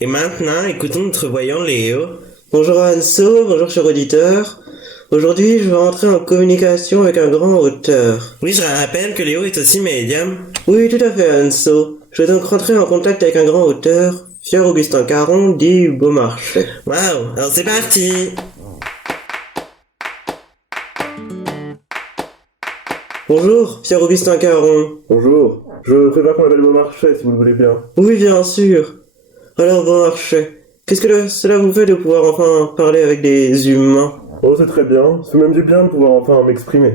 Et maintenant, écoutons notre voyant Léo. Bonjour Anso, bonjour cher auditeur. Aujourd'hui, je vais entrer en communication avec un grand auteur. Oui, je rappelle que Léo est aussi médium. Oui, tout à fait Anso. Je vais donc rentrer en contact avec un grand auteur, Pierre Augustin Caron, dit Beaumarchais. Waouh, alors c'est parti. Bonjour, Pierre Augustin Caron. Bonjour, je préfère qu'on m'appelle Beaumarchais si vous le voulez bien. Oui, bien sûr. Alors Beaumarchais, qu'est-ce que cela vous fait de pouvoir enfin parler avec des humains? Oh, c'est très bien, c'est même du bien de pouvoir enfin m'exprimer.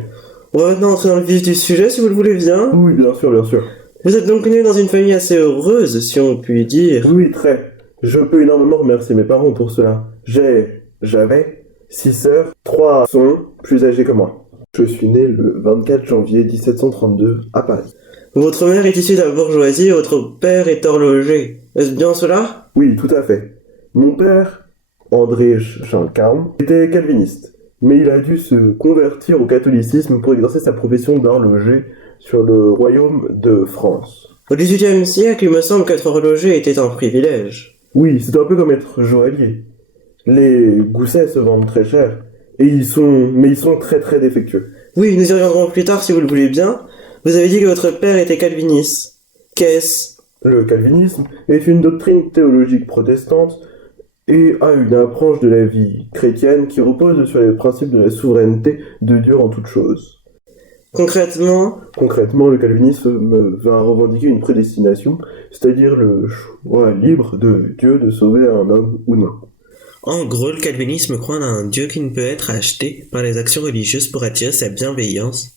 On va maintenant entrer dans le vif du sujet si vous le voulez bien. Oui, bien sûr, bien sûr. Vous êtes donc né dans une famille assez heureuse, si on peut dire. Oui, très. Je peux énormément remercier mes parents pour cela. J'avais 6 sœurs, 3 sont plus âgées que moi. Je suis né le 24 janvier 1732 à Paris. Votre mère est issue de la bourgeoisie et votre père est horloger. Est-ce bien cela? Oui, tout à fait. Mon père, André Charles Caron, était calviniste, mais il a dû se convertir au catholicisme pour exercer sa profession d'horloger sur le royaume de France. Au XVIIIe siècle, il me semble qu'être horloger était un privilège. Oui, c'est un peu comme être joaillier. Les goussets se vendent très cher, mais ils sont très très défectueux. Oui, nous y reviendrons plus tard si vous le voulez bien. Vous avez dit que votre père était calviniste. Qu'est-ce? Le calvinisme est une doctrine théologique protestante et a une approche de la vie chrétienne qui repose sur les principes de la souveraineté de Dieu en toutes choses. Concrètement, Le calvinisme va revendiquer une prédestination, c'est-à-dire le choix libre de Dieu de sauver un homme ou non. en gros, le calvinisme croit en un Dieu qui ne peut être acheté par les actions religieuses pour attirer sa bienveillance.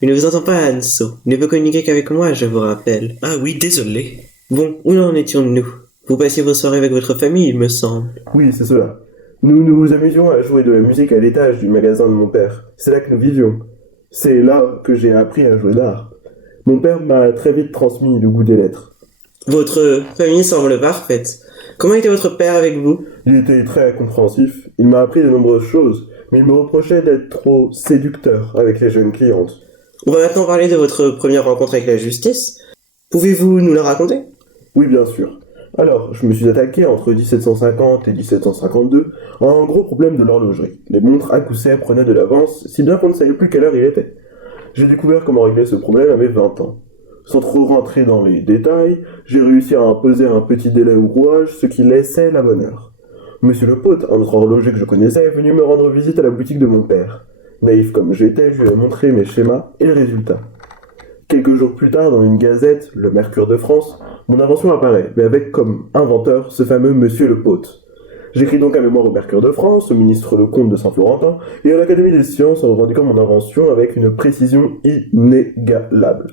Il ne vous entend pas, Anso. Il ne peut communiquer qu'avec moi, je vous rappelle. Ah oui, désolé. Bon, où en étions-nous? Vous passiez vos soirées avec votre famille, il me semble. Oui, c'est cela. Nous nous amusions à jouer de la musique à l'étage du magasin de mon père. C'est là que nous vivions. C'est là que j'ai appris à jouer d'art. Mon père m'a très vite transmis le goût des lettres. Votre famille semble parfaite. Comment était votre père avec vous? Il était très compréhensif. Il m'a appris de nombreuses choses, mais il me reprochait d'être trop séducteur avec les jeunes clientes. On va maintenant parler de votre première rencontre avec la justice. Pouvez-vous nous la raconter? Oui, bien sûr. Alors, je me suis attaqué entre 1750 et 1752 à un gros problème de l'horlogerie. Les montres à gousset prenaient de l'avance, si bien qu'on ne savait plus quelle heure il était. J'ai découvert comment régler ce problème à mes 20 ans. Sans trop rentrer dans les détails, j'ai réussi à imposer un petit délai au rouage, ce qui laissait la bonne heure. Monsieur Le Pote, un autre horloger que je connaissais, est venu me rendre visite à la boutique de mon père. Naïf comme j'étais, je lui ai montré mes schémas et le résultat. Quelques jours plus tard, dans une gazette, le Mercure de France, mon invention apparaît, mais avec comme inventeur ce fameux Monsieur Le Pote. J'écris donc un mémoire au Mercure de France, au ministre Lecomte de Saint-Florentin et à l'Académie des sciences en revendiquant mon invention avec une précision inégalable.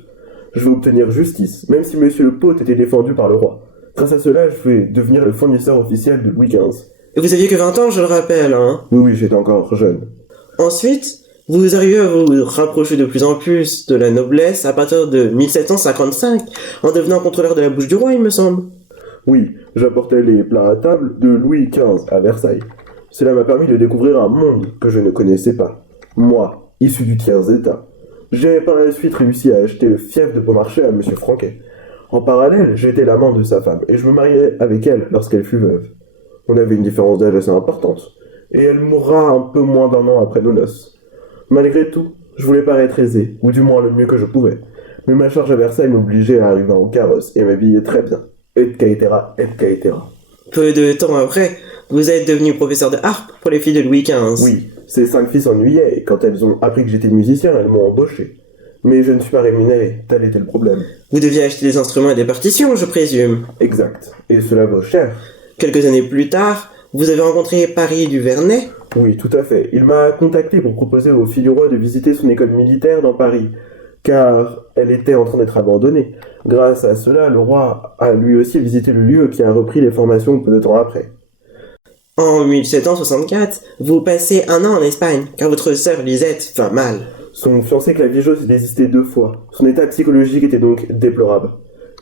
Je vais obtenir justice, même si Monsieur Le Pote était défendu par le roi. Grâce à cela, je vais devenir le fournisseur officiel de Louis XV. Et vous aviez que 20 ans, je le rappelle, hein? Oui, j'étais encore jeune. Ensuite, vous arrivez à vous rapprocher de plus en plus de la noblesse à partir de 1755, en devenant contrôleur de la bouche du roi, il me semble. Oui, j'apportais les plats à table de Louis XV à Versailles. Cela m'a permis de découvrir un monde que je ne connaissais pas. Moi, issu du tiers-état. J'ai par la suite réussi à acheter le fief de Beaumarchais à Monsieur Franquet. En parallèle, j'étais l'amant de sa femme et je me mariai avec elle lorsqu'elle fut veuve. On avait une différence d'âge assez importante, et elle mourra un peu moins d'un an après nos noces. Malgré tout, je voulais paraître aisé, ou du moins le mieux que je pouvais. Mais ma charge à Versailles m'obligeait à arriver en carrosse et m'habiller très bien. Et caetera, et caetera. Peu de temps après, vous êtes devenu professeur de harpe pour les filles de Louis XV. Oui, ces 5 filles s'ennuyaient et quand elles ont appris que j'étais musicien, elles m'ont embauché. Mais je ne suis pas rémunéré, tel était le problème. Vous deviez acheter des instruments et des partitions, je présume. Exact, et cela vaut cher. Quelques années plus tard, vous avez rencontré Paris du Vernet. Oui, tout à fait. Il m'a contacté pour proposer aux filles du roi de visiter son école militaire dans Paris, car elle était en train d'être abandonnée. Grâce à cela, le roi a lui aussi visité le lieu qui a repris les formations peu de temps après. En 1764, vous passez un an en Espagne, car votre sœur Lisette va mal. Son fiancé Clavijo s'est désisté 2 fois. Son état psychologique était donc déplorable.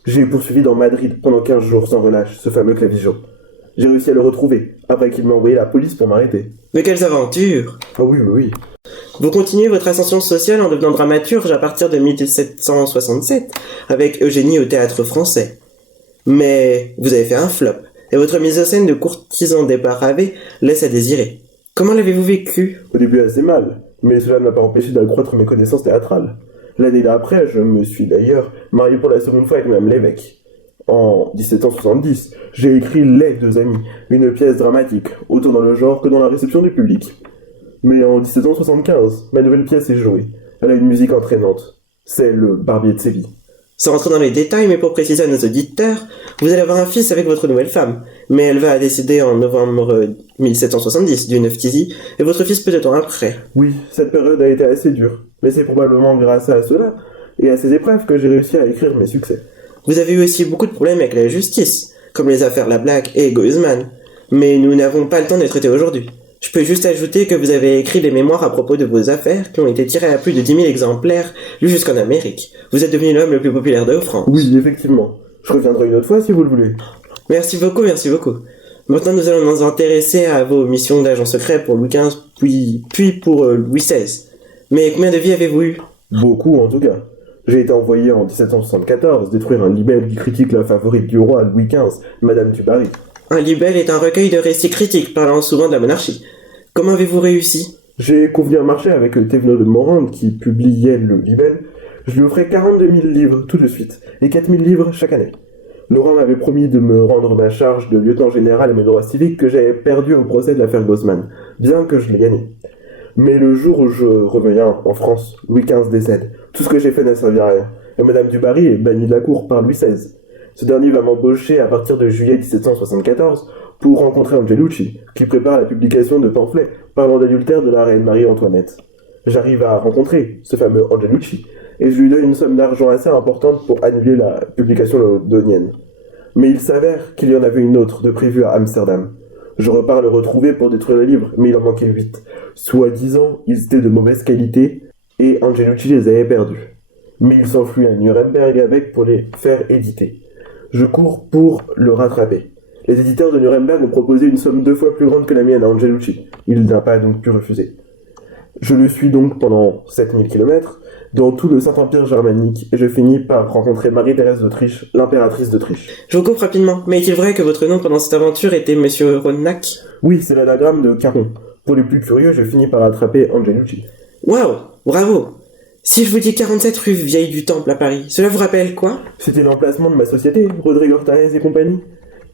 J'ai poursuivi dans Madrid pendant 15 jours sans relâche ce fameux Clavijo. J'ai réussi à le retrouver, après qu'il m'a envoyé la police pour m'arrêter. Mais quelles aventures! Ah oui, oui, oui. Vous continuez votre ascension sociale en devenant dramaturge à partir de 1767, avec Eugénie au Théâtre Français. Mais vous avez fait un flop, et votre mise en scène de courtisan dépravé laisse à désirer. Comment l'avez-vous vécu? Au début assez mal, mais cela ne m'a pas empêché d'accroître mes connaissances théâtrales. L'année d'après, je me suis d'ailleurs marié pour la seconde fois avec Mme Lévesque. En 1770, j'ai écrit Les deux amis, une pièce dramatique, autant dans le genre que dans la réception du public. Mais en 1775, ma nouvelle pièce est jouée. Elle a une musique entraînante. C'est Le Barbier de Séville. Sans rentrer dans les détails, mais pour préciser à nos auditeurs, vous allez avoir un fils avec votre nouvelle femme, mais elle va décéder en novembre 1770 d'une phtisie, et votre fils peut-être après. Oui, cette période a été assez dure, mais c'est probablement grâce à cela et à ces épreuves que j'ai réussi à écrire mes succès. Vous avez eu aussi beaucoup de problèmes avec la justice, comme les affaires Lablack et Goezeman, mais nous n'avons pas le temps de les traiter aujourd'hui. Je peux juste ajouter que vous avez écrit des mémoires à propos de vos affaires qui ont été tirées à plus de 10 000 exemplaires, lus jusqu'en Amérique. Vous êtes devenu l'homme le plus populaire de France. Oui, effectivement. Je reviendrai une autre fois si vous le voulez. Merci beaucoup, merci beaucoup. Maintenant, nous allons nous intéresser à vos missions d'agent secret pour Louis XV, puis pour Louis XVI. Mais combien de vies avez-vous eu? Beaucoup, en tout cas. J'ai été envoyé en 1774 détruire un libelle qui critique la favorite du roi Louis XV, Madame du Barry. Un libelle est un recueil de récits critiques parlant souvent de la monarchie. Comment avez-vous réussi? J'ai convenu un marché avec Thévenot de Morande qui publiait le libelle. Je lui offrais 42 000 livres tout de suite, et 4 000 livres chaque année. Laurent m'avait promis de me rendre ma charge de lieutenant général et mes droits civiques que j'avais perdu au procès de l'affaire Goezeman, bien que je l'ai gagné. Mais le jour où je reviens en France, Louis XV décède. Tout ce que j'ai fait n'a servi à rien, et Madame du Barry est bannie de la cour par Louis XVI. Ce dernier va m'embaucher à partir de juillet 1774 pour rencontrer Angelucci, qui prépare la publication de pamphlets parlant d'adultère de la reine Marie-Antoinette. J'arrive à rencontrer ce fameux Angelucci, et je lui donne une somme d'argent assez importante pour annuler la publication londonienne. Mais il s'avère qu'il y en avait une autre de prévue à Amsterdam. Je repars le retrouver pour détruire le livre, mais il en manquait 8. Soi-disant, ils étaient de mauvaise qualité, et Angelucci les avait perdus. Mais il s'enfuit à Nuremberg avec pour les faire éditer. Je cours pour le rattraper. Les éditeurs de Nuremberg ont proposé une somme 2 fois plus grande que la mienne à Angelucci. Il n'a pas donc pu refuser. Je le suis donc pendant 7000 km dans tout le Saint-Empire germanique et je finis par rencontrer Marie-Thérèse d'Autriche, l'impératrice d'Autriche. Je vous coupe rapidement, mais est-il vrai que votre nom pendant cette aventure était Monsieur Ronnac? Oui, c'est l'anagramme de Caron. Pour les plus curieux, je finis par attraper Angelucci. Waouh, bravo! Si je vous dis 47 rue Vieille du Temple à Paris, cela vous rappelle quoi? C'était l'emplacement de ma société, Rodrigue Hortalès et compagnie.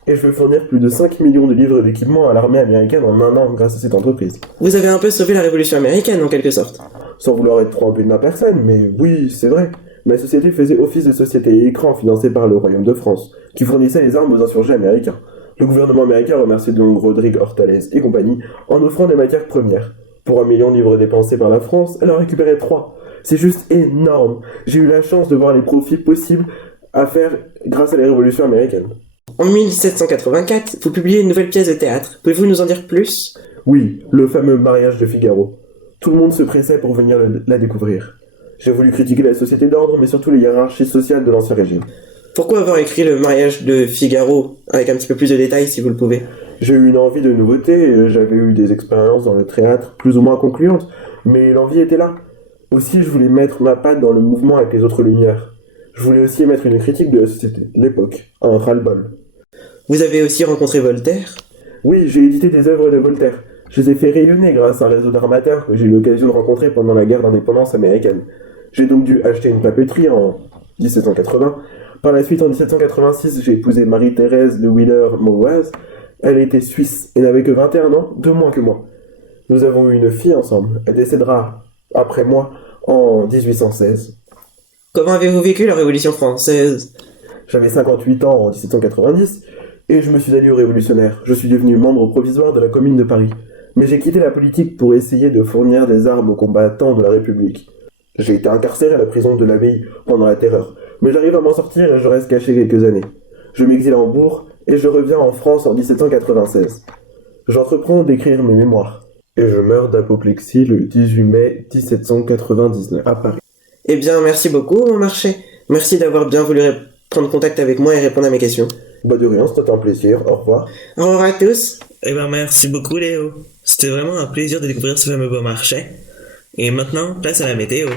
Et je vais fournir plus de 5 millions de livres d'équipement à l'armée américaine en un an grâce à cette entreprise. Vous avez un peu sauvé la révolution américaine en quelque sorte. Sans vouloir être trop un peu de ma personne, mais oui, c'est vrai. Ma société faisait office de société écran financée par le Royaume de France, qui fournissait les armes aux insurgés américains. Le gouvernement américain remerciait donc Rodrigue Hortalès et compagnie en offrant des matières premières. Pour 1 million de livres dépensés par la France, elle en récupérait 3. C'est juste énorme. J'ai eu la chance de voir les profits possibles à faire grâce à la révolution américaine. En 1784, vous publiez une nouvelle pièce de théâtre. Pouvez-vous nous en dire plus? Oui, le fameux mariage de Figaro. Tout le monde se pressait pour venir la découvrir. J'ai voulu critiquer la société d'ordre, mais surtout les hiérarchies sociales de l'Ancien Régime. Pourquoi avoir écrit le mariage de Figaro, avec un petit peu plus de détails si vous le pouvez? J'ai eu une envie de nouveauté, j'avais eu des expériences dans le théâtre plus ou moins concluantes, mais l'envie était là. Aussi, je voulais mettre ma patte dans le mouvement avec les autres lumières. Je voulais aussi émettre une critique de la société, de l'époque, un ras-le-bol. Vous avez aussi rencontré Voltaire? Oui, j'ai édité des œuvres de Voltaire. Je les ai fait rayonner grâce à un réseau d'armateurs que j'ai eu l'occasion de rencontrer pendant la guerre d'indépendance américaine. J'ai donc dû acheter une papeterie en 1780. Par la suite, en 1786, j'ai épousé Marie-Thérèse de Wheeler-Mauroise. Elle était suisse et n'avait que 21 ans, 2 moins que moi. Nous avons eu une fille ensemble. Elle décédera après moi en 1816. Comment avez-vous vécu la Révolution française? J'avais 58 ans en 1790 et je me suis allié aux révolutionnaires. Je suis devenu membre provisoire de la Commune de Paris. Mais j'ai quitté la politique pour essayer de fournir des armes aux combattants de la République. J'ai été incarcéré à la prison de l'Abbaye pendant la Terreur, mais j'arrive à m'en sortir et je reste caché quelques années. Je m'exile à Hambourg et je reviens en France en 1796. J'entreprends d'écrire mes mémoires. Et je meurs d'apoplexie le 18 mai 1799 à Paris. Eh bien, merci beaucoup, mon marché. Merci d'avoir bien voulu prendre contact avec moi et répondre à mes questions. Bah de rien, c'était un plaisir. Au revoir. Au revoir à tous. Eh ben merci beaucoup Léo. C'était vraiment un plaisir de découvrir ce fameux beau marché. Et maintenant, place à la météo.